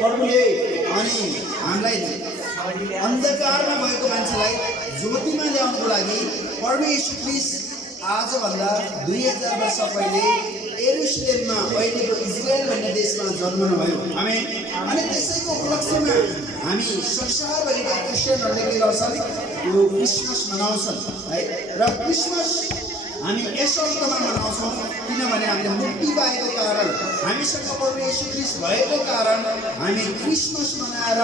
प्रभुले अनि हामीलाई अन्धकारमा भएको मान्छेलाई ज्योतिमा ल्याउनको लागि प्रभु येशू ख्रीष्ट आजभन्दा 2000 वर्ष पहिले यरुशलेममा अहिलेको इजरायल भन्ने देशमा जन्मनु भयो। आमेन। अनि त्यसैको उपलक्ष्यमा हामी संसारभरिका क्रिस्चियनहरूले के गर्छन्, यो क्रिसमस मनाउँछन् है। र क्रिसमस हामी यस अर्थमा मनाउँछौँ किनभने हामीले मुक्ति पाएको कारण, हामीसँग प्रभु येशू ख्रीष्ट भएको कारण हामी क्रिसमस मनाएर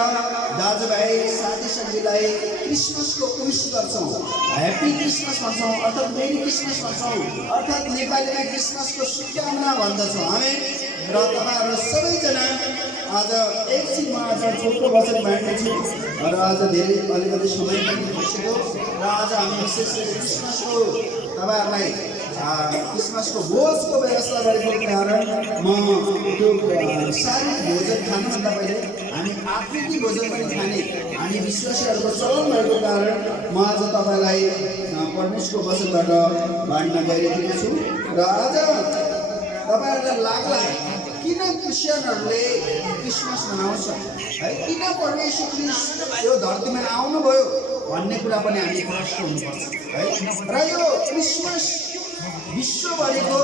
दाजुभाइ साथीसङ्गीलाई क्रिसमसको विश गर्छौँ, ह्याप्पी क्रिसमस भन्छौँ अर्थात् मेरी क्रिसमस भन्छौँ, अर्थात् नेपालीमा क्रिसमसको शुभकामना भन्दछौँ। आमेन। र तपाईँहरू सबैजना आज एकछिन म आज छोटो वचन बाँड्नेछु र आज धेरै अलिकति समय पनि भइसक्यो र आज हामी विशेष क्रिसमसको तपाईँहरूलाई क्रिसमसको भोजको व्यवस्था गरेको कारण म त्यो शारीरिक भोजन खानुभन्दा पहिले हामी आकृति भोजन पनि खाने हामी विश्वासीहरूको चलन भएको कारण म आज तपाईँलाई परमेश्वरको वचनबाट बाँड्न गइरहेको छु। र आज तपाईँहरूलाई लाग्ला किन क्रिस्चियनहरूले क्रिसमस मनाउँछ है, किन प्रभु येशू ख्रीष्ट यो धरतीमा आउनुभयो भन्ने कुरा पनि हामी प्रश्न हुनुपर्छ है। र यो क्रिसमस विश्वभरिको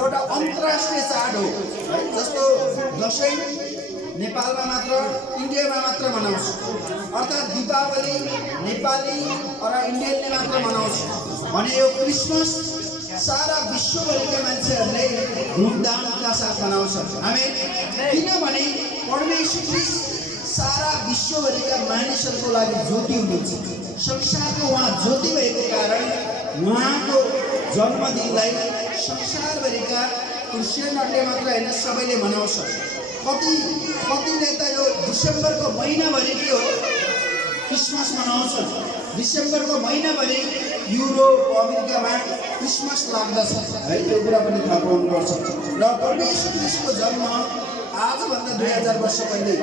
एउटा अन्तर्राष्ट्रिय चाड हो है। जस्तो दसैँ नेपालमा मात्र, इन्डियामा मात्र मनाउँछ, अर्थात् दीपावली नेपाली र इन्डियनले मात्र मनाउँछ भने यो क्रिसमस सारा विश्वभरिका मान्छेहरूले धुमधामका साथ मनाउँछ। आमेन। किनभने प्रभु येशू ख्रीष्ट सारा विश्वभरिका मानिसहरूको लागि ज्योति हुनुहुन्छ, संसारको उहाँ ज्योति भएको कारण उहाँको जन्मदिनलाई संसारभरिका क्रिस्चियनहरूले मात्र होइन सबैले मनाउँछ। कतिले त यो डिसेम्बरको महिनाभरि के हो क्रिसमस मनाउँछ। डिसेम्बरको महिनाभरि युरोप अमेरिकामा क्रिसमस लाग्दछ है, त्यो कुरा पनि थाहा पाउनुपर्छ। र प्रभु येशू ख्रीष्टको जन्म आजभन्दा 2000 वर्ष पहिले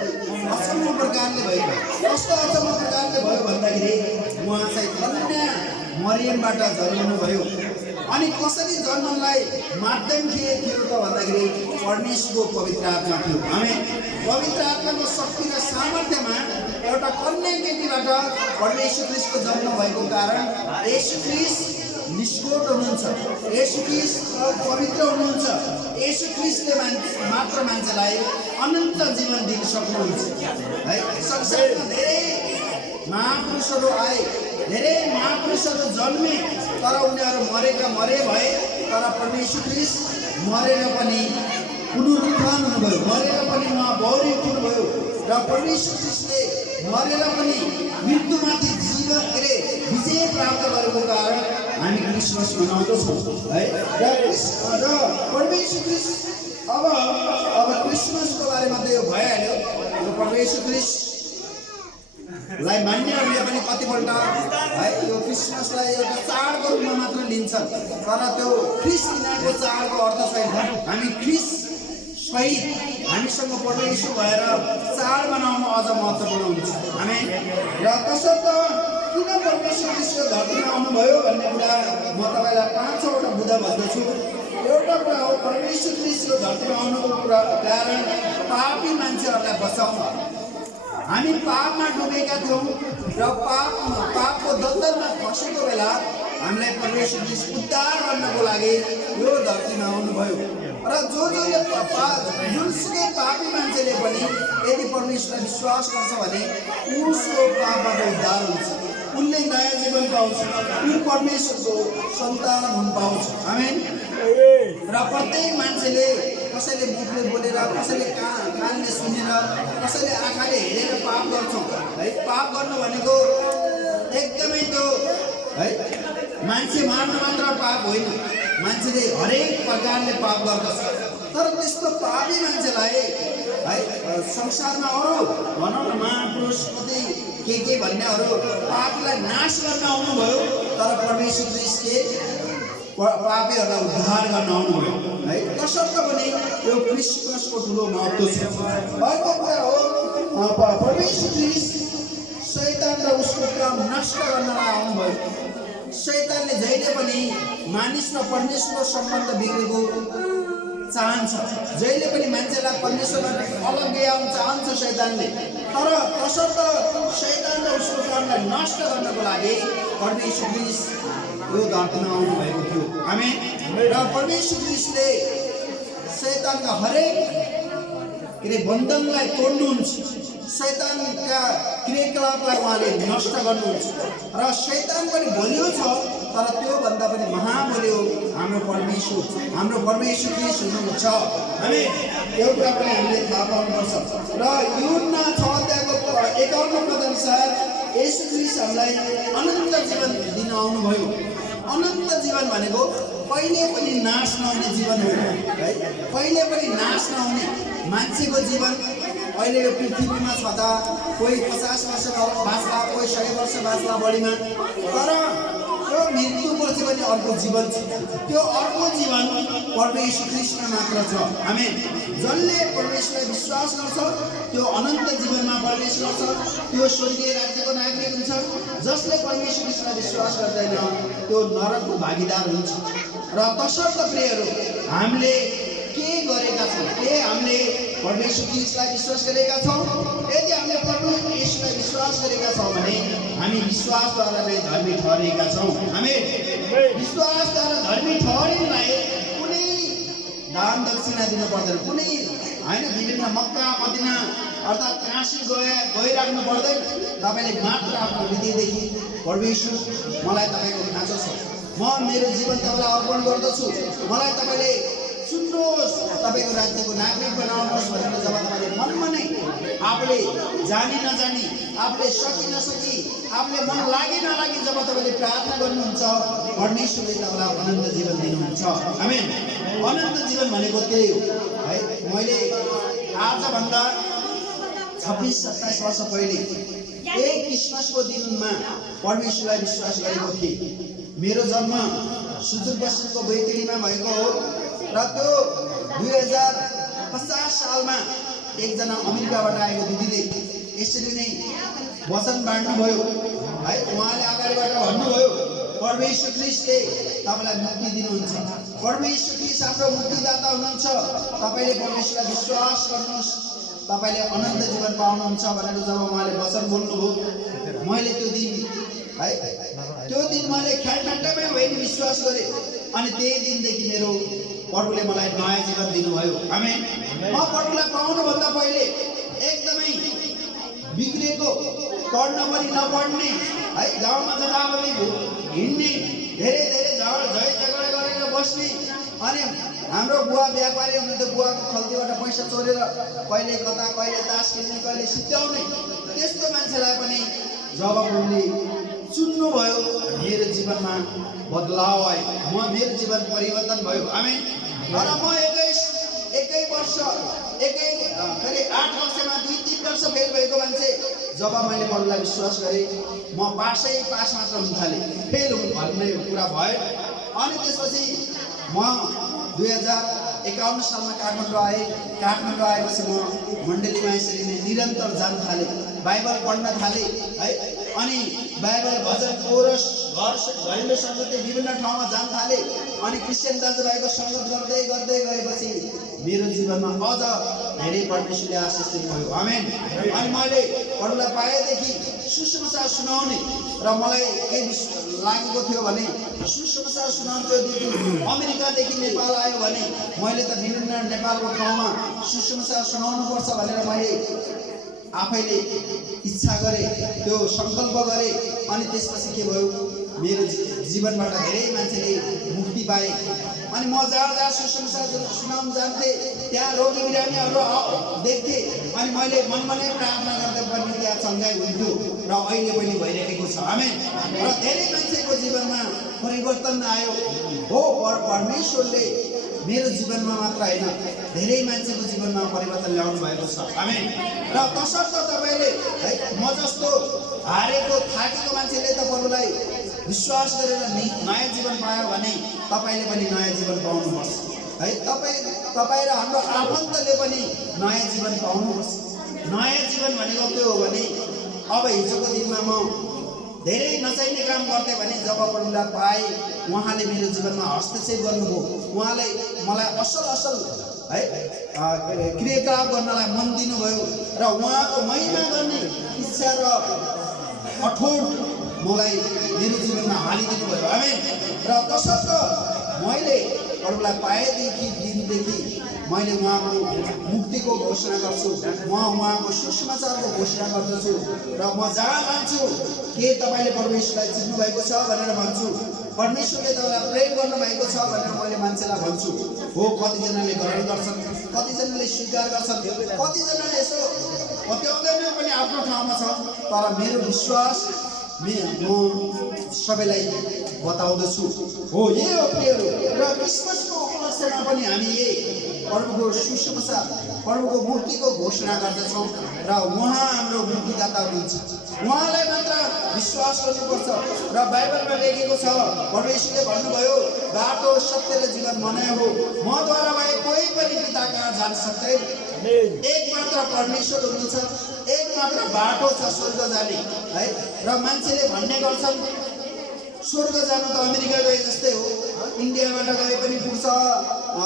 अचम्म प्रकारले भयो। कस्तो अचम्म प्रकारले भयो भन्दाखेरि उहाँ चाहिँ कन्या मरियमबाट जन्मनु भयो। अनि कसरी जन्मलाई माध्यम के थियो त भन्दाखेरि परमेश्वरको पवित्र आत्मा थियो। हामी पवित्र आत्माको शक्ति र सामर्थ्यमा एउटा कन्या केटीबाट प्रभु येशू ख्रीष्टको जन्म भएको कारण येशू ख्रीष्ट निष्कोट हुनुहुन्छ, येशू ख्रीष्ट पवित्र हुनुहुन्छ। येशू ख्रीष्टले मात्र मान्छेलाई अनन्त जीवन दिन सक्नुहुन्छ है। संसारमा धेरै महापुरुषहरू आए, धेरै महापुरुषहरू जन्मे, तर उनीहरू मरे भए, तर प्रभु येशू ख्रीष्ट मरेर पनि पुनरुत्थान हुनुभयो, मरेर पनि उहाँ बौरी उठ्नुभयो। र प्रभु येशू ख्रीष्टले मरेर पनि मृत्युमाथि विजय प्राप्त गरेको कारण हामी क्रिसमस मनाउँदछौँ है। र प्रभु येशू ख्रीष्ट अब क्रिसमसको बारेमा त यो भइहाल्यो। यो प्रभु येशू ख्रीष्टलाई मान्नेहरूले पनि कतिपल्ट है यो क्रिसमसलाई एउटा चाडको रूपमा मात्र लिन्छन्, तर त्यो ख्रीष्ट यिनीहरूको चाडको अर्थ छैन। हामी ख्रीष्ट सहित हामीसँग प्रभु येशू भएर चाड मनाउनु अझ महत्त्वपूर्ण हुन्छ। आमेन। र तसर्थ किन प्रभु येशू ख्रीष्ट धरतीमा आउनुभयो भन्ने कुरा म तपाईँलाई 5-6वटा बुँदा भन्दछु। एउटा कुरा हो प्रभु येशू ख्रीष्ट धरतीमा आउनुको कुरा कारण पापी मान्छेहरूलाई बचाउनु। हामी पापमा डुबेका थियौँ र पापको दलदलमा फसेको बेला हामीलाई प्रभु येशू ख्रीष्ट उद्धार गर्नको लागि यो धरतीमा आउनुभयो। र जसले जुनसुकै पापी मान्छेले पनि यदि परमेश्वरलाई विश्वास गर्छ भने उसको पापबाट उद्धार हुन्छ, उनले नयाँ जीवन पाउँछ, ऊ परमेश्वरको सन्तान हुन पाउँछ। आमेन। र प्रत्येक मान्छेले कसैले मुखले बोलेर, कसैले कानले सुनेर, कसैले आँखाले हेरेर पाप गर्छौँ है। पाप गर्नु भनेको एकदमै त्यो है मान्छे मार्नु मात्र पाप होइन, मान्छेले हरेक प्रकारले पाप गर्दछ। तर त्यस्तो पापी मान्छेलाई है संसारमा अरू भनौँ न महापुरुष कति के भन्नेहरू पापलाई नाश गर्न आउनुभयो, तर प्रभु येशू ख्रीष्टले पापीहरूलाई उद्धार गर्न आउनुभयो है। तसर्थ पनि यो क्रिसमसको ठुलो महत्त्व छ। अर्को कुरा हो प्रभु येशू ख्रीष्ट शैतान र उसको काम नष्ट गर्नलाई आउनुभयो। शैतानले जहिले पनि मानिस र परमेश्वरको सम्बन्ध बिग्रेको चाहन्छ, जहिले पनि मान्छेलाई परमेश्वरबाट शैतानले, तर तसर्थ शैतान र उसको कामलाई नष्ट गर्नको लागि परमेश्वर ख्रीष्ट यो धरतीमा आउनु भएको थियो। आमेन। र परमेश्वर ख्रीष्टले शैतानका हरेक बन्धनलाई तोड्नुहुन्छ, शैतानका क्रियाकलापलाई उहाँले नष्ट गर्नुहुन्छ। र शैतान पनि बलियो छ, तर त्यो भन्दा पनि महाबलियो हाम्रो परमेश्वर ख्रीष्ट हुनुहुन्छ। हामी यो कुरा पनि हामीले थाहा पाउनुपर्छ। र यूहन्ना 6:51 पदअनुसार येशू ख्रीष्ट हामीलाई अनन्त जीवन दिन आउनुभयो। अनन्त जीवन भनेको कहिले पनि नाश नहुने जीवन हो है। कहिले पनि नाश नहुने मान्छेको जीवन अहिले यो पृथ्वीमा छँदा कोही 50 वर्ष बाँच्ला, कोही 100 वर्ष बाँच्ला बढीमा, तर त्यो मृत्युपछि पनि अर्को जीवन छ। त्यो अर्को जीवन परमेश्वर ख्रीष्टमा मात्र छ। आमेन। जसले परमेश्वरलाई विश्वास गर्छ त्यो अनन्त जीवनमा प्रवेश गर्छ, त्यो स्वर्गीय राज्यको नागरिक हुन्छ। जसले परमेश्वर ख्रीष्टलाई विश्वास गर्दैन त्यो नरकको भागीदार हुन्छ। र तसर्थ प्रियहरू, हामीले के गरेका छौँ? के हामीले परमेश्वर ख्रीष्टलाई विश्वास गरेका छौँ? यदि हामीले परमेश्वर ख्रीष्टलाई विश्वास गरेका छौँ भने हामी विश्वासद्वारा नै धर्मी ठहरेका छौँ। हामी विश्वासद्वारा धर्मी ठहरिनलाई कुनै दान दक्षिणा दिनु पर्दैन, कुनै होइन विभिन्न मक्का मदिना अर्थात् काशी गइराख्नु पर्दैन। तपाईँले मात्र आफ्नो हृदयदेखि परमेश्वर मलाई तपाईँको खाँचो छ, म मेरो जीवन तपाईँलाई अर्पण गर्दछु, मलाई तपाईँले सुन्नुहोस्, तपाईँको राज्यको नागरिक बनाउनुहोस् भनेर जब तपाईँले मनमा नै आफूले जानी नजानी, आफूले सकि नसकी, आफूले मन लागि नलागी जब तपाईँले प्रार्थना गर्नुहुन्छ, परमेश्वरले तपाईँलाई अनन्त जीवन दिनुहुन्छ। आमेन। अनन्त जीवन भनेको त्यही हो है। मैले आजभन्दा 26-27 वर्ष पहिले एक क्रिसमसको दिनमा परमेश्वरलाई विश्वास गरेको थिएँ। मेरो जन्म सुदूरपश्चिमको बैतडीमा भएको हो र त्यो 2050 सालमा एकजना अमेरिकाबाट आएको दिदीले यसरी नै वचन बाँड्नुभयो है। उहाँले अगाडिबाट भन्नुभयो, परमेश्वर ख्रीष्टले तपाईँलाई मुक्ति दिनुहुन्छ, परमेश्वर ख्रीष्ट हाम्रो मुक्तिदाता हुनुहुन्छ, तपाईँले परमेश्वरलाई विश्वास गर्नुहोस्, तपाईँले अनन्त जीवन पाउनुहुन्छ भनेर जब उहाँले वचन बोल्नुभयो, मैले त्यो दिन मैले ख्यालठट्टामै होइन विश्वास गरेँ। अनि त्यही दिनदेखि मेरो प्रभुले मलाई नयाँ जीवन दिनुभयो। आमेन। म प्रभुलाई पाउनुभन्दा पहिले एकदमै बिग्रेको, पढ्न पनि नपढ्ने है, गाउँमा जताभावी हिँड्ने, धेरै झै झगडा गरेर बस्ने, अनि हाम्रो बुवा व्यापारी हुनुहुन्थ्यो, बुवाको खल्तीबाट पैसा चोरेर कहिले कता, कहिले तास खेल्ने, कहिले सिद्ध्याउने, त्यस्तो मान्छेलाई पनि जब उनले चुन्नुभयो मेरो जीवनमा बदलाव आयो, मेरो जीवन परिवर्तन भयो। आमेन। तर म एकै वर्ष फेरि 8 वर्षमा 2-3 वर्ष फेल भएको मान्छे जब मैले प्रभुलाई विश्वास गरेँ, म पास मात्र हुन थालेँ, फेल हुनु भन्ने कुरा भयो। अनि त्यसपछि म 2051 सालमा काठमाडौँ आएँ। काठमाडौँ आएपछि म मण्डलीमा यसरी नै निरन्तर जान थालेँ, बाइबल पढ्न थालेँ है। अनि बाइबल भजन कोरस घरेलु सङ्गत विभिन्न ठाउँमा जान थालेँ। अनि क्रिस्चियन दाजुभाइको सङ्गत गर्दै गएपछि मेरो जीवनमा अझ धेरै परमेश्वरले आशिष दिनुभयो। आमेन। अनि मैले प्रभुलाई पाएदेखि सुसमाचार सुनाउने र मलाई के लागेको थियो भने सुसमाचार सुनाउँथ्यो दिदी अमेरिकादेखि नेपाल आयो भने मैले त विभिन्न नेपालको ठाउँमा सुसमाचार सुनाउनुपर्छ भनेर मैले आफैले इच्छा गरेँ, त्यो सङ्कल्प गरेँ। अनि त्यसपछि के भयो, मेरो जीवनबाट धेरै मान्छेले मुक्ति पाए। अनि म जहाँ सुसमाचार सुनाउन जान्थेँ त्यहाँ रोगी बिरामीहरू देख्थेँ। अनि मैले मनमा नै प्रार्थना गर्दै पनि त्यहाँ चङ्गाइ हुन्थ्यो र अहिले पनि भइरहेको छ। आमेन। र धेरै मान्छेको जीवनमा परिवर्तन आयो हो। परमेश्वरले मेरो जीवनमा मात्र होइन धेरै मान्छेको जीवनमा परिवर्तन ल्याउनु भएको छ। आमेन। र तसर्थ तपाईँले है, म जस्तो हारेको थाकेको मान्छेले त प्रभुलाई विश्वास गरेर नयाँ जीवन पायो भने तपाईँले पनि नयाँ जीवन पाउनुपर्छ है। तपाईँ र हाम्रो आफन्तले पनि नयाँ जीवन पाउनुपर्छ। नयाँ जीवन भनेको के हो भने अब हिजोको दिनमा म धेरै नचाहिने काम गर्थेँ भने जब प्रभुलाई पाएँ, उहाँले मेरो जीवनमा हस्तक्षेप गर्नुभयो, उहाँले मलाई असल है क्रियाकलाप गर्नलाई मन दिनुभयो र उहाँको महिमा गर्ने इच्छा र अठोट मलाई मेरो जीवनमा हालिदिनु भयो। आमेन। र तसर्थ मैले प्रभुलाई पाएदेखि दिनदेखि मैले उहाँको मुक्तिको घोषणा गर्छु, म उहाँको सुसमाचारको घोषणा गर्दछु र म जहाँ जान्छु के तपाईँले परमेश्वरलाई चिन्नु भएको छ भनेर भन्छु, परमेश्वरले तपाईँलाई प्रेम गर्नुभएको छ भनेर मैले मान्छेलाई भन्छु। हो, कतिजनाले ग्रहण गर्छन्, कतिजनाले स्वीकार गर्छन्, कतिजनाले यसो पत्याउँदैन पनि आफ्नो ठाउँमा छ, तर मेरो विश्वास म सबैलाई बताउँदछु। हो, यही हो प्रियहरू। र क्रिसमसको उपलक्ष्यमा पनि हामी यही प्रभुको सुसमाचार, प्रभुको मुक्तिको घोषणा गर्दछौँ र उहाँ हाम्रो मुक्तिदाता हुनुहुन्छ। उहाँलाई मात्र विश्वास गर्नुपर्छ र बाइबलमा लेखेको छ, परमेश्वरले भन्नुभयो, बाटो सत्य र जीवन म नै हो, मद्वारा बाहेक कोही पनि पिता कहाँ जान सक्दैन। एक मात्र परमेश्वर हुनुहुन्छ, एक मात्र बाटो छ स्वर्ग जाने, है। र मान्छेले भन्ने गर्छन् स्वर्ग जानु त अमेरिका गए जस्तै हो, इन्डियाबाट गए पनि पुग्छ,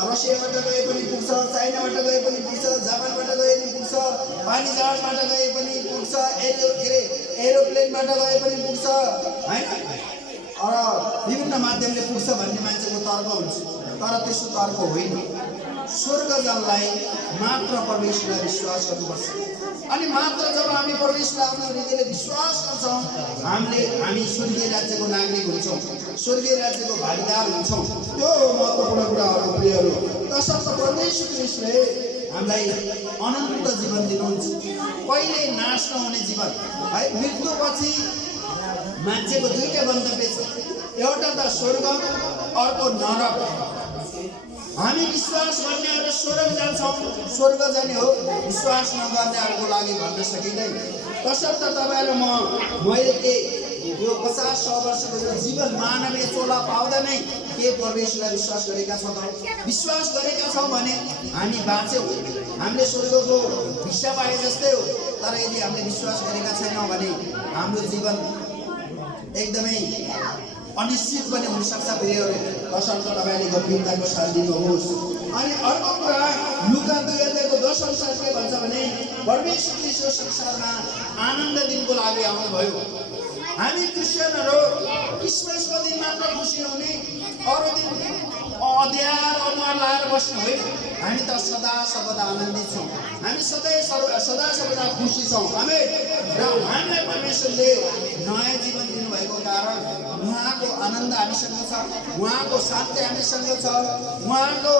रसियाबाट गए पनि पुग्छ, चाइनाबाट गए पनि पुग्छ, जापानबाट गए पनि पुग्छ, पानी जहाजबाट गए पनि पुग्छ, एरोप्लेनबाट गए पनि पुग्छ, होइन। र विभिन्न माध्यमले पुग्छ भन्ने मान्छेको तर्क हुन्छ, तर त्यसो तर्क होइन। स्वर्ग जानलाई मात्र परमेश्वरलाई विश्वास गर्नुपर्छ। अनि मात्र जब हामी परमेश्वरलाई आफ्नो हृदयले विश्वास गर्छौँ, हामी स्वर्गीय राज्यको नागरिक हुन्छौँ, स्वर्गीय राज्यको भागीदार हुन्छौँ। त्यो महत्त्वपूर्ण कुराहरू प्रियहरू। तसर्थ परमेश्वर क्रिस्टले हामीलाई अनन्त जीवन दिनुहुन्छ, कहिले नाश नहुने जीवन, है। मृत्युपछि मान्छेको दुईटा गन्तव्य छ, एउटा त स्वर्ग, अर्को नरक। हामी विश्वास गर्नेहरू स्वर्ग जान्छौँ, स्वर्ग जाने हो, विश्वास नगर्नेहरूको लागि भन्न सकिँदैन। तसर्थ तपाईँ र मैले के यो 50-100 वर्षको जीवन मानवीय चोला पाउँदा नै के परमेश्वरलाई विश्वास गरेका छौँ त? विश्वास गरेका छौँ भने हामी बाँच्यौँ, हामीले स्वर्गको भिसा पाए जस्तै हो। तर यदि हामीले विश्वास गरेका छैनौँ भने हाम्रो जीवन एकदमै अनिश्चित पनि हुनसक्छ प्रियहरू। तसर्थ तपाईँले गम्भीरताको साथ दिनुहोस्। अनि अर्को कुरा, लुका 2:10 के भन्छ भने परमेश्वरले यो संसारमा आनन्द दिनको लागि आउनुभयो। हामी क्रिस्चियनहरू क्रिसमसको दिन मात्र खुसी हुने, अरू दिन अँध्यार अनुहार लाएर बस्ने होइन। हामी त सदा सर्वदा आनन्दित छौँ, हामी सदा सर्वदा खुसी छौँ। आमेन। र हामीलाई परमेश्वरले नयाँ जीवन दिनुभएको कारण उहाँको आनन्द हामीसँग छ, उहाँको शान्ति हामीसँग छ, उहाँको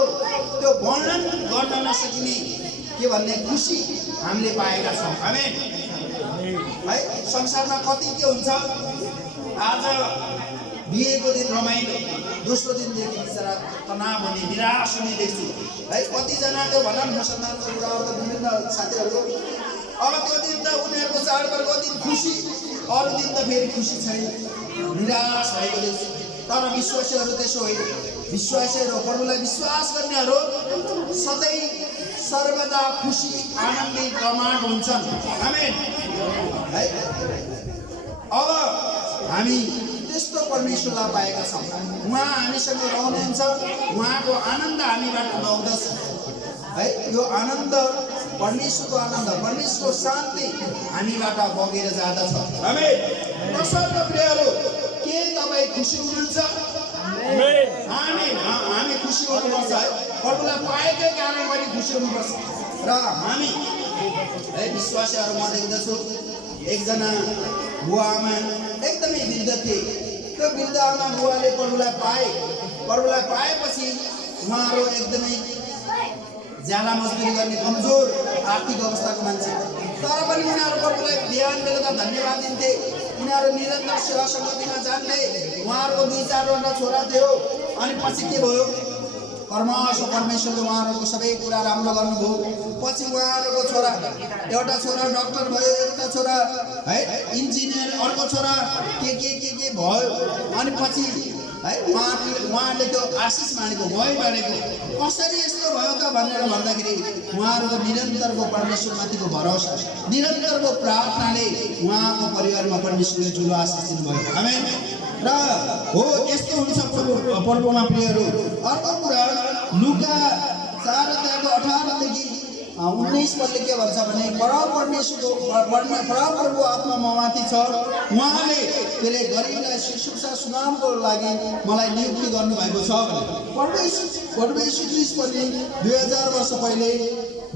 त्यो वर्णन गर्न नसकिने के भन्ने खुसी हामीले पाएका छौँ। आमेन। है, संसारमा कति के हुन्छ, आज बिहेको दिन रमाइलो, दोस्रो दिनदेखि बिचरा तनाव हुने, निराश हुने देख्छु, है। कतिजनाको भनौँ मुसलमानको कुराहरू त विभिन्न साथीहरू, अब त्यो दिन त उनीहरूको चाडपर्वको दिन खुसी, अरू दिन त फेरि खुसी छैन, निराश भएको देख्छु। तर विश्वासीहरू त्यसो होइन। विश्वासीहरू, प्रभुलाई विश्वास गर्नेहरू सधैँ सर्वदा खुसी, आनन्दित, रमाण हुन्छन्। आमेन। है, अब हामी त्यस्तो परमेश्वरलाई पाएका छौँ, उहाँ हामीसँग रहनुहुन्छ, उहाँको आनन्द हामीबाट बग्दछ, है। यो आनन्द परमेश्वरको आनन्द, परमेश्वरको शान्ति हामीबाट बगेर जाँदछ। आमेन। तसर्थ प्रियहरू, के तपाईँ खुसी हुनुहुन्छ? हामी खुसी हुनुपर्छ, है। प्रभुलाई पाएकै कारण पनि खुसी हुनुपर्छ। र हामी, है, विश्वासीहरू म देख्दछु, एकजना बुवा आमा एकदमै वृद्ध थिए। त्यो वृद्ध आमा बुवाले प्रभुलाई पाएपछि उहाँहरू एकदमै ज्याला मजदुरी गर्ने कमजोर आर्थिक अवस्थाको मान्छे, तर पनि उनीहरू प्रभुलाई बिहान बेलुका धन्यवाद दिन्थे। उनीहरू निरन्तर सेवा समितिमा जान्थे। उहाँहरूको 2-4वटा छोरा थियो। अनि पछि के भयो, परमेश्वरले उहाँहरूको सबै कुरा राम्रो गर्नुभयो। पछि उहाँहरूको छोरा, एउटा छोरा डक्टर भयो, एउटा छोरा, है, इन्जिनियर, अर्को छोरा के भयो। अनि पछि, है, उहाँले त्यो आशिष मानेको, भय मानेको, कसरी यस्तो भयो त भनेर भन्दाखेरि उहाँहरूको निरन्तरको परमेश्वरमाथिको भरोसा, निरन्तरको प्रार्थनाले उहाँको परिवारमा परमेश्वरले ठुलो आशिष दिनुभयो। आमेन। र हो, यस्तो हुन्छ प्रभुमा प्रियहरू। अर्को कुरा, लुका 4:8 18 देखि 19 पदले के भन्छ भने परमप्रभु आत्मा ममाथि छ, उहाँले फेरि गरीबलाई सुसमाचार सुनाउनको लागि मलाई नियुक्ति गर्नुभएको छ। प्रभु येशू ख्रीष्ट पनि 2000 वर्ष पहिले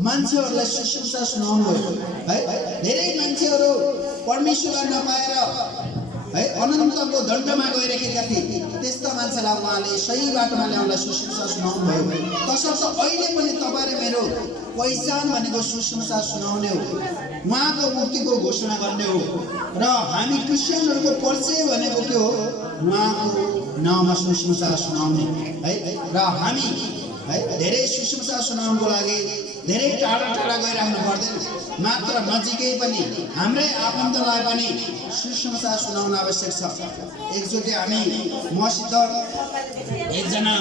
मान्छेहरूलाई सुसमाचार सुनाउनु भयो है। धेरै मान्छेहरू परमेश्वरलाई नपाएर है अनन्तको दण्डमा गइरहेका थिए। त्यस्ता मान्छेलाई उहाँले सही बाटोमा ल्याउनलाई सुसमाचार सुनाउनु भयो। तसर्थ अहिले पनि तपाईँ र मेरो पहिचान भनेको सुसमाचार सुनाउने हो, उहाँको मुक्तिको घोषणा गर्ने हो। र हामी क्रिस्चियनहरूको परिचय भनेको के हो? उहाँको नाममा सुसमाचार सुनाउने है। र हामी है धेरै सुसमाचार सुनाउनको लागि धेरै टाढा टाढा गइराख्नु पर्दैन, मात्र नजिकै पनि हाम्रै आफन्तलाई पनि सुसमाचार सुनाउन आवश्यक छ। एकचोटि मसित एकजना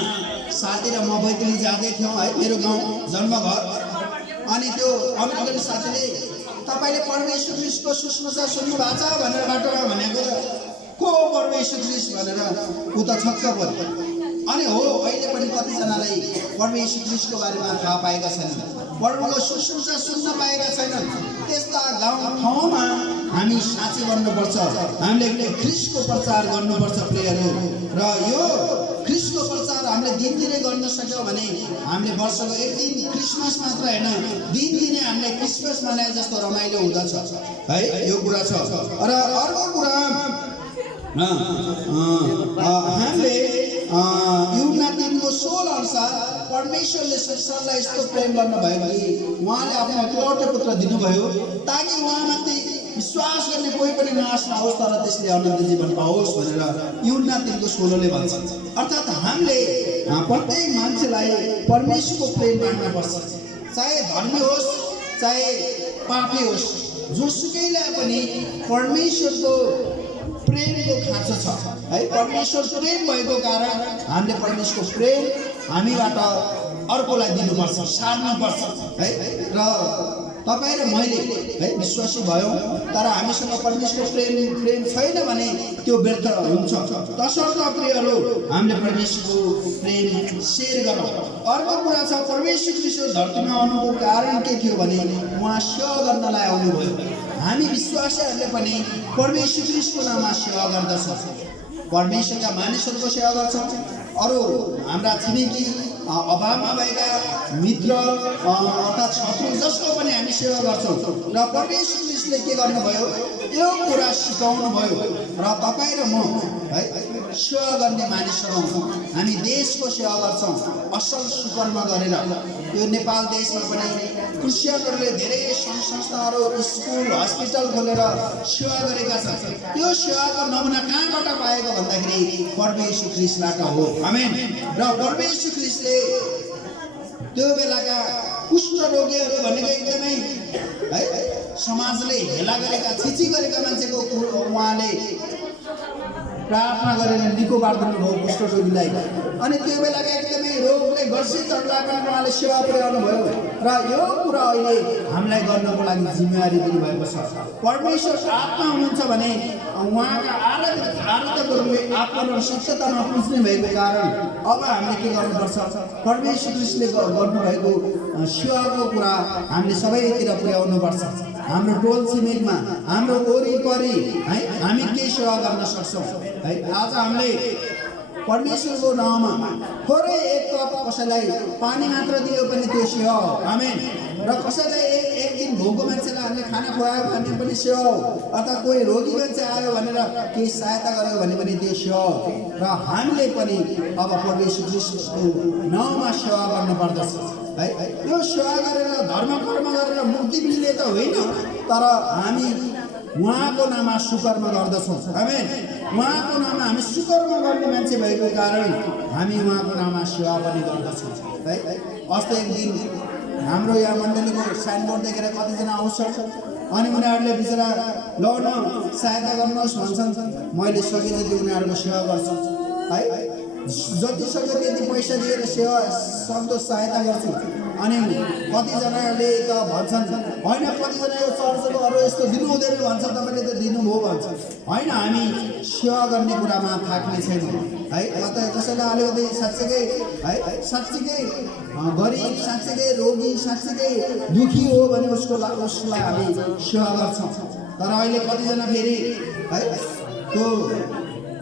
साथी र म बैतडी जाँदै थियौँ है, मेरो गाउँ जन्मघर। अनि त्यो अमेरिकन साथीले तपाईँले प्रभु येशू ख्रीष्टको सुसमाचार सुन्नु भएको छ भनेर बाटोमा भनेको, को हो प्रभु येशू ख्रीष्ट भनेर ऊ त छक्क पर्यो। अनि हो, अहिले पनि कतिजनालाई प्रभु येशू ख्रीष्टको बारेमा थाहा पाएका छैनन्, प्रभुको सुसमाचार सुन्न पाएका छैनन्। त्यस्ता गाउँ ठाउँमा हामी साँची बन्नुपर्छ, हामीले ख्रीष्टको प्रचार गर्नुपर्छ प्रियहरू। र यो ख्रीष्टको प्रचार हामीले दिनदिनै गर्न सक्यौँ भने हामीले वर्षको एक दिन क्रिसमस मात्र होइन, दिनदिनै हामीले क्रिसमस मनाए जस्तो रमाइलो हुँदछ है, यो कुरा छ। र अर्को कुरा हामीले युहन्ना 3:16 अनुसार परमेश्वरले संसारलाई यस्तो प्रेम गर्नुभयो कि उहाँले आफ्नो एकलौटे पुत्र दिनुभयो ताकि उहाँमाथि विश्वास गर्ने कोही पनि नाश नहोस् तर त्यसले अनन्त जीवन पाओस् भनेर युहन्ना 3:16 भन्छ। अर्थात् हामीले प्रत्येक मान्छेलाई परमेश्वरको प्रेम बाँड्नुपर्छ, चाहे धर्मी होस् चाहे पापी होस्, जोसुकैलाई पनि परमेश्वरको प्रेमको खाँचो छ है। परमेश्वर प्रेम भएको कारण हामीले परमेश्वरको प्रेम हामीबाट अर्कोलाई दिनुपर्छ, सार्नुपर्छ है। र तपाईँ र मैले है विश्वासी भयौँ तर हामीसँग परमेश्वरको प्रेम छैन भने त्यो व्यर्थ हुन्छ। तसर्थ प्रियहरू हामीले परमेश्वरको प्रेम सेयर गरौँ। अर्को कुरा छ, परमेश्वर ख्रीष्ट धरतीमा आउनुको कारण के थियो भने उहाँ सेवा गर्नलाई आउनुभयो। हामी विश्वासीहरूले पनि परमेश्वर ख्रीष्टको नाममा सेवा गर्दछौँ, परमेश्वरका मानिसहरूको सेवा गर्छौँ, अरू हाम्रा छिमेकी अभावमा भएका मित्र अर्थात् शत्रु जसको पनि हामी सेवा गर्छौँ। र परमेश्वर ख्रीष्टले के गर्नुभयो? यो कुरा सिकाउनु भयो। र तपाईँ र म है सेवा गर्ने मानिसहरू हामी देशको सेवा गर्छौँ असल सुकर्म गरेर। यो नेपाल देशमा पनि क्रिस्चियनहरूले धेरै सङ्घ संस्थाहरू, स्कुल, हस्पिटल खोलेर सेवा गरेका छन्। त्यो सेवाको नमुना कहाँबाट पाएको भन्दाखेरि परमेश्वर ख्रीष्टबाट हो। आमेन। र परमेश्वर ख्रीष्टले त्यो बेलाका कुष्ठ रोगीहरू भनेको एकदमै है समाजले हेला गरेका, छिची गरेका मान्छेको उहाँले प्रार्थना गरेर निको पार्दिनु भयो कुष्ठरोगीलाई। अनि त्यो बेलाका एकदमै रोगले ग्रसित चढ्लाको उहाँले सेवा पुर्याउनु भयो। र यो कुरा अहिले हामीलाई गर्नको लागि जिम्मेवारी दिनुभएको छ। परमेश्वर आत्मा हुनुहुन्छ भने उहाँका आराधकहरूले आत्मा र सत्यतामा पुज्ने भएको कारण अब हामीले के गर्नुपर्छ? परमेश्वर ख्रीष्टले गर्नुभएको सेवाको कुरा हामीले सबैतिर पुर्याउनुपर्छ। हाम्रो टोल छिमेकमा, हाम्रो वरिपरि है हामी के सेवा गर्न सक्छौँ है। आज हामीले परमेश्वरको नाममा थोरै एक कप कसैलाई पानी मात्र दियो पनि त्यो सेवा हो। आमेन। र कसैलाई एक दिन भोको मान्छेलाई हामीले खाना खुवायो भने पनि सेवा हो। अर्थात् कोही रोगी मान्छे आयो भनेर केही सहायता गर्यो भने पनि त्यो सेवा हो। र हामीले पनि अब परमेश्वर ख्रीष्टको नाममा सेवा गर्नुपर्दछ है। यो सेवा गरेर धर्म कर्म गरेर मुक्ति मिल्ने त होइन, तर हामी उहाँको नाममा सुकर्म गर्दछौँ। आमेन। उहाँको नाममा हामी सुकर्म गर्ने मान्छे भएको कारण हामी उहाँको नाममा सेवा पनि गर्दछौँ है। अस्ति एक दिन हाम्रो यहाँ मण्डलीको साइनबोर्ड देखेर कतिजना आउँछ अनि उनीहरूले बिचरा लौ न सहायता गर्नुहोस् भन्छन्। मैले सके जति उनीहरूको सेवा गर्छु है, जति सक्यो त्यति पैसा दिएर सेवा सक्दो सहायता गर्छु। अनि कतिजनाले त भन्छन् होइन कतिजना यो चर्चको अरू यस्तो दिनु हुँदैन भन्छ, तपाईँले त दिनुभयो भन्छ। होइन, हामी सेवा गर्ने कुरामा थाक्ने छैनौँ। है कता कसैलाई अलिकति साँच्चीकै है साँच्चीकै गरिब साँच्चीकै रोगी साँच्चीकै दुखी हो भने उसलाई हामी सेवा गर्छौँ। तर अहिले कतिजना फेरि है त्यो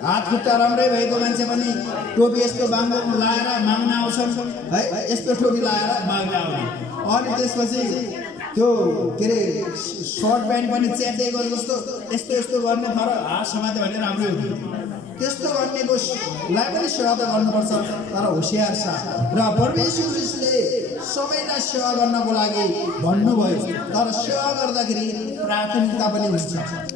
हात खुट्टा राम्रै भएको मान्छे पनि टोपी यस्तो बाङ्गो लाएर माग्न आउँछन् है यस्तो टोपी लाएर माग्न आउने अनि त्यसपछि त्यो के अरे सर्ट प्यान्ट पनि च्यात्दै गरे जस्तो यस्तो यस्तो गर्ने थर हात समाते भने राम्रै हुन्थ्यो। त्यस्तो गर्नेकोलाई पनि सेवा त गर्नुपर्छ तर होसियार छ र परमेश्वरले सबैलाई सेवा गर्नको लागि भन्नुभयो। तर सेवा गर्दाखेरि प्राथमिकता पनि हुन्छ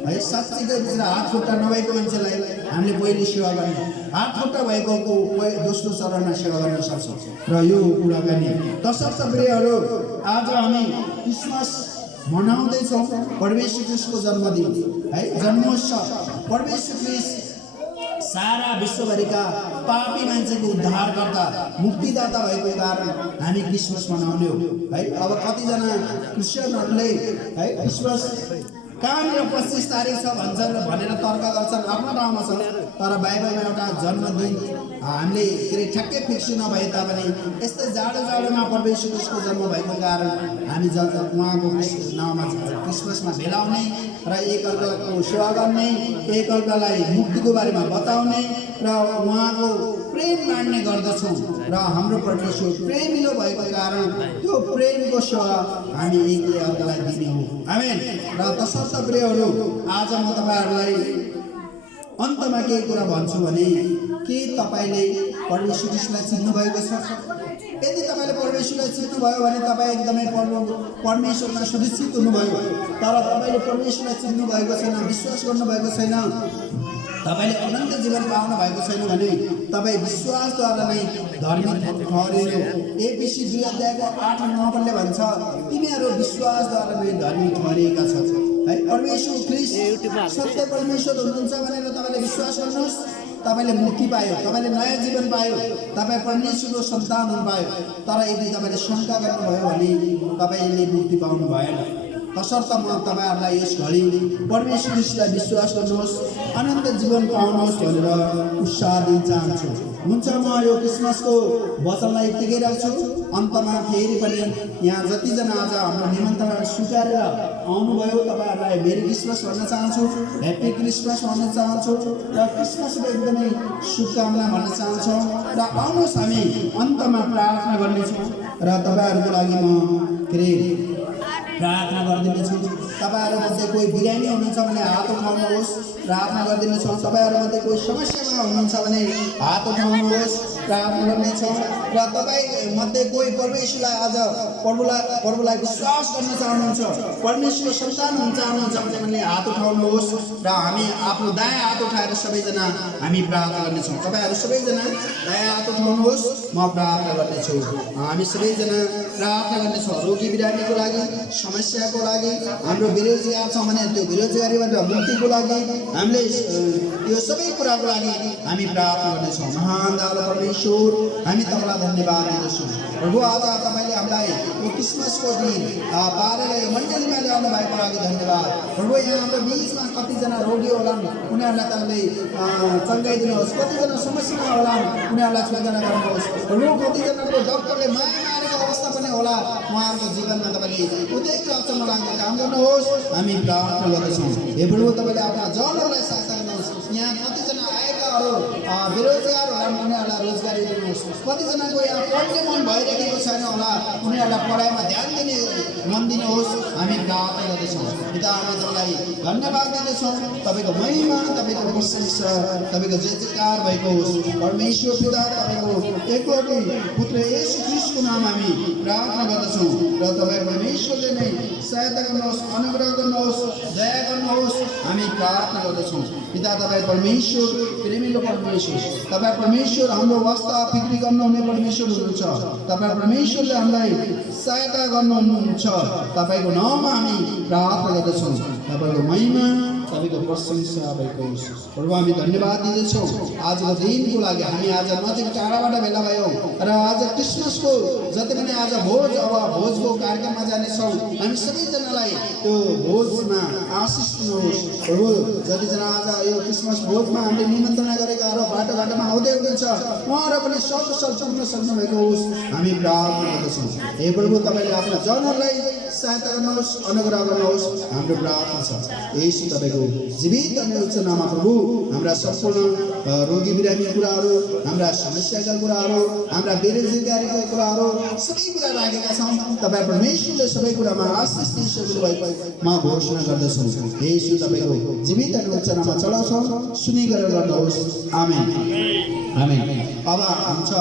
है। साँच्चीकै बुझेर हात खुट्टा नभएको मान्छेलाई हामीले पहिले सेवा गर्ने, हात खुट्टा भएको दोस्रो चरणमा सेवा गर्न सक्छौँ र यो कुराकानी। तसर्थ प्रियहरू आज हामी क्रिसमस मनाउँदैछौँ परमेश्वर ख्रीष्टको जन्मदिन है जन्मोत्सव। परमेश्वर ख्रीष्ट सारा विश्वभरिका पापी मान्छेको उद्धारकर्ता मुक्तिदाता भएको कारण हामी क्रिसमस मनाउने हो है। अब कतिजना क्रिस्चियनहरूले है क्रिसमस कहाँनिर 25 तारिक छ भन्छन् भनेर तर्क गर्छन्, आफ्नो ठाउँमा छ। तर बाइबलमा एउटा जन्मदिन हामीले के अरे ठ्याक्कै फिक्स नभए तापनि यस्तै जाडो जाडोमा परमेश्वरको जन्म भएको कारण हामी उहाँको नाउँमा क्रिसमसमा भेला हुने र एकअर्काको सेवा गर्ने, एकअर्कालाई मुक्तिको बारेमा बताउने र उहाँको प्रेम बाँड्ने गर्दछौँ। र हाम्रो परमेश्वर प्रेमिलो भएको कारण त्यो प्रेमको सेवा हामी एकले अर्कालाई दिने हो। आमेन। र तसर्थ प्रियहरू आज म तपाईँहरूलाई अन्तमा के कुरा भन्छु भने के तपाईँले परमेश्वरलाई चिन्नु भएको छ? यदि तपाईँले परमेश्वरलाई चिन्नुभयो भने तपाईँ एकदमै परमेश्वरमा सुरक्षित हुनुभयो। तर तपाईँले परमेश्वरलाई चिन्नु भएको छैन, विश्वास गर्नुभएको छैन, तपाईँले अनन्त जीवन पाउनु भएको छैन भने तपाईँ विश्वासद्वारा नै धर्मी ठहरिनु। एपिसी 2:8-9 भन्छ तिमीहरू विश्वासद्वारा नै धर्मी ठहरिएका छौ है। परमेश्वर ख्रीष्ट सत्य परमेश्वर हुनुहुन्छ भनेर तपाईँले विश्वास गर्नुहोस्, तपाईँले मुक्ति पायो, तपाईँले नयाँ जीवन पायो, तपाईँ परमेश्वरको सन्तान हुनु पायो। तर यदि तपाईँले शङ्का गर्नुभयो भने तपाईँले मुक्ति पाउनु भएन। तसर्थ म तपाईँहरूलाई यस घडी परमेश्वर ख्रीष्टलाई विश्वास गर्नुहोस्, अनन्त जीवन पाउनुहोस् भनेर उत्साह दिन चाहन्छु। हुन्छ, म यो क्रिसमसको वचनलाई यत्तिकै राख्छु। अन्तमा फेरि पनि यहाँ जतिजना आज हाम्रो निमन्त्रणा स्वीकारेर आउनुभयो तपाईँहरूलाई मेरी क्रिसमस भन्न चाहन्छु, ह्याप्पी क्रिसमस भन्न चाहन्छु र क्रिसमसको एकदमै शुभकामना भन्न चाहन्छौँ। र आउनुहोस् हामी अन्तमा प्रार्थना गर्नेछौँ र तपाईँहरूको लागि म के अरे प्रार्थना गरिदिनेछु। तपाईँहरूमध्ये कोही बिरामी हुनुहुन्छ भने हात उठाउनुहोस्, प्रार्थना गरिदिनेछौँ। तपाईँहरूमध्ये कोही समस्यामा हुनुहुन्छ भने हात उठाउनुहोस्, प्रार्थना गर्नेछौँ। र तपाईँमध्ये कोही परमेश्वरलाई आज प्रभुलाई विश्वास गर्न चाहनुहुन्छ, परमेश्वरको सन्तान हुन चाहनुहुन्छ भने हात उठाउनुहोस् र हामी आफ्नो दायाँ हात उठाएर सबैजना हामी प्रार्थना गर्नेछौँ। तपाईँहरू सबैजना दायाँ हात उठाउनुहोस्, म प्रार्थना गर्नेछु। हामी सबैजना प्रार्थना गर्नेछौँ रोगी बिरामीको लागि, समस्याको लागि, हाम्रो बेरोजगार छ भने त्यो बेरोजगारीबाट मुक्तिको लागि, हामीले यो सबै कुराको लागि हामी प्रार्थना गर्नेछौँ। महान दयालु परमेश्वर, हामी तपाईँलाई धन्यवाद दिँदछौँ। प्रभु आज तपाईँले हामीलाई यो क्रिसमसको दिन पारेर यो मण्डलीमा ल्याउनु भएको लागि धन्यवाद। प्रभु यहाँ हाम्रो बिचमा कतिजना रोगी होलान् उनीहरूलाई तपाईँले चङ्गाइदिनुहोस्, कतिजना समस्यामा होलान् उनीहरूलाई छुटकारा गर्नुहोस्। प्रभु कतिजनाको डक्टरले माया मारेको अवस्था पनि होला, उहाँहरूको जीवनमा तपाईँले उद्योग रचना लाग्ने काम गर्नुहोस्, हामी प्रार्थना गर्दछौँ। हे प्रभु तपाईँले आफ्ना जनहरूलाई सहायता गर्नुहोस्। यहाँ कतिजना आएकाहरू बेरोजगार होला उनीहरूलाई रोजगारी दिनुहोस्, कतिजनाको यहाँ पढ्ने मन भइरहेको छैन होला उनीहरूलाई पढाइमा ध्यान दिने मन दिनुहोस्, हामी प्रार्थना गर्दछौँ। पिता हामी तपाईँलाई धन्यवाद दिँदछौँ। तपाईँको महिमा, तपाईँको प्रशंसा, तपाईँको जय जयकार भएको होस्। परमेश्वर पिता तपाईँको एकलौटी पुत्र येशू ख्रीष्टको नाम हामी प्रार्थना गर्दछौँ र तपाईँ परमेश्वरले नै सहायता गर्नुहोस्, अनुग्रह गर्नुहोस्, दया गर्नुहोस्, हामी प्रार्थना गर्दछौँ। पिता तपाईँ परमेश्वर प्रेमिलो परमेश्वर, तपाईँ परमेश्वर हाम्रो वास्ता फिक्री गर्नुहुने परमेश्वर हुनुहुन्छ। तपाईँ परमेश्वरले हामीलाई सहायता गर्नुहुन्छ। तपाईँको नाममा हामी प्रार्थना गर्दछौँ। तपाईँको महिमा तपाईँको प्रशंसा भएको होस्। प्रभु हामी धन्यवाद दिँदछौँ आजको दिनको लागि। हामी आज नजिक टाढाबाट भेला भयौँ र आज क्रिसमसको जति पनि आज भोज भोजको कार्यक्रममा जानेछौँ। हामी सबैजनालाई त्यो भोजमा आशिष दिनुहोस् प्रभु। जतिजना आज यो क्रिसमस भोजमा हामीले निमन्त्रणा गरेका र बाटो बाटोमा आउँदै हुनुहुन्छ उहाँहरू पनि सकुशल पुग्न सक्नुभएको होस् हामी प्रार्थना गर्दछौँ। हे प्रभु तपाईँले आफ्ना जनहरूलाई सहायता गर्नुहोस्, अनुग्रह गर्नुहोस् हाम्रो प्रार्थना छ येशू तपाईँको जीवित अनि उच्च नाममा। प्रभु हाम्रा सम्पूर्ण रोगी बिरामीको कुराहरू, हाम्रा समस्याका कुराहरू, हाम्रा बेरोजगारीका कुराहरू सबै कुरा राखेका छौँ। तपाईँ परमेश्वरले सबै कुरामा आशिष दिइसक्नु भएकोमा घोषणा गर्दछौँ। येशू तपाईँको जीवित अनि उच्च नाममा चढाउँछौँ। सुनि गरेर गर्नुहोस्। आमेन आमेन। अब हुन्छ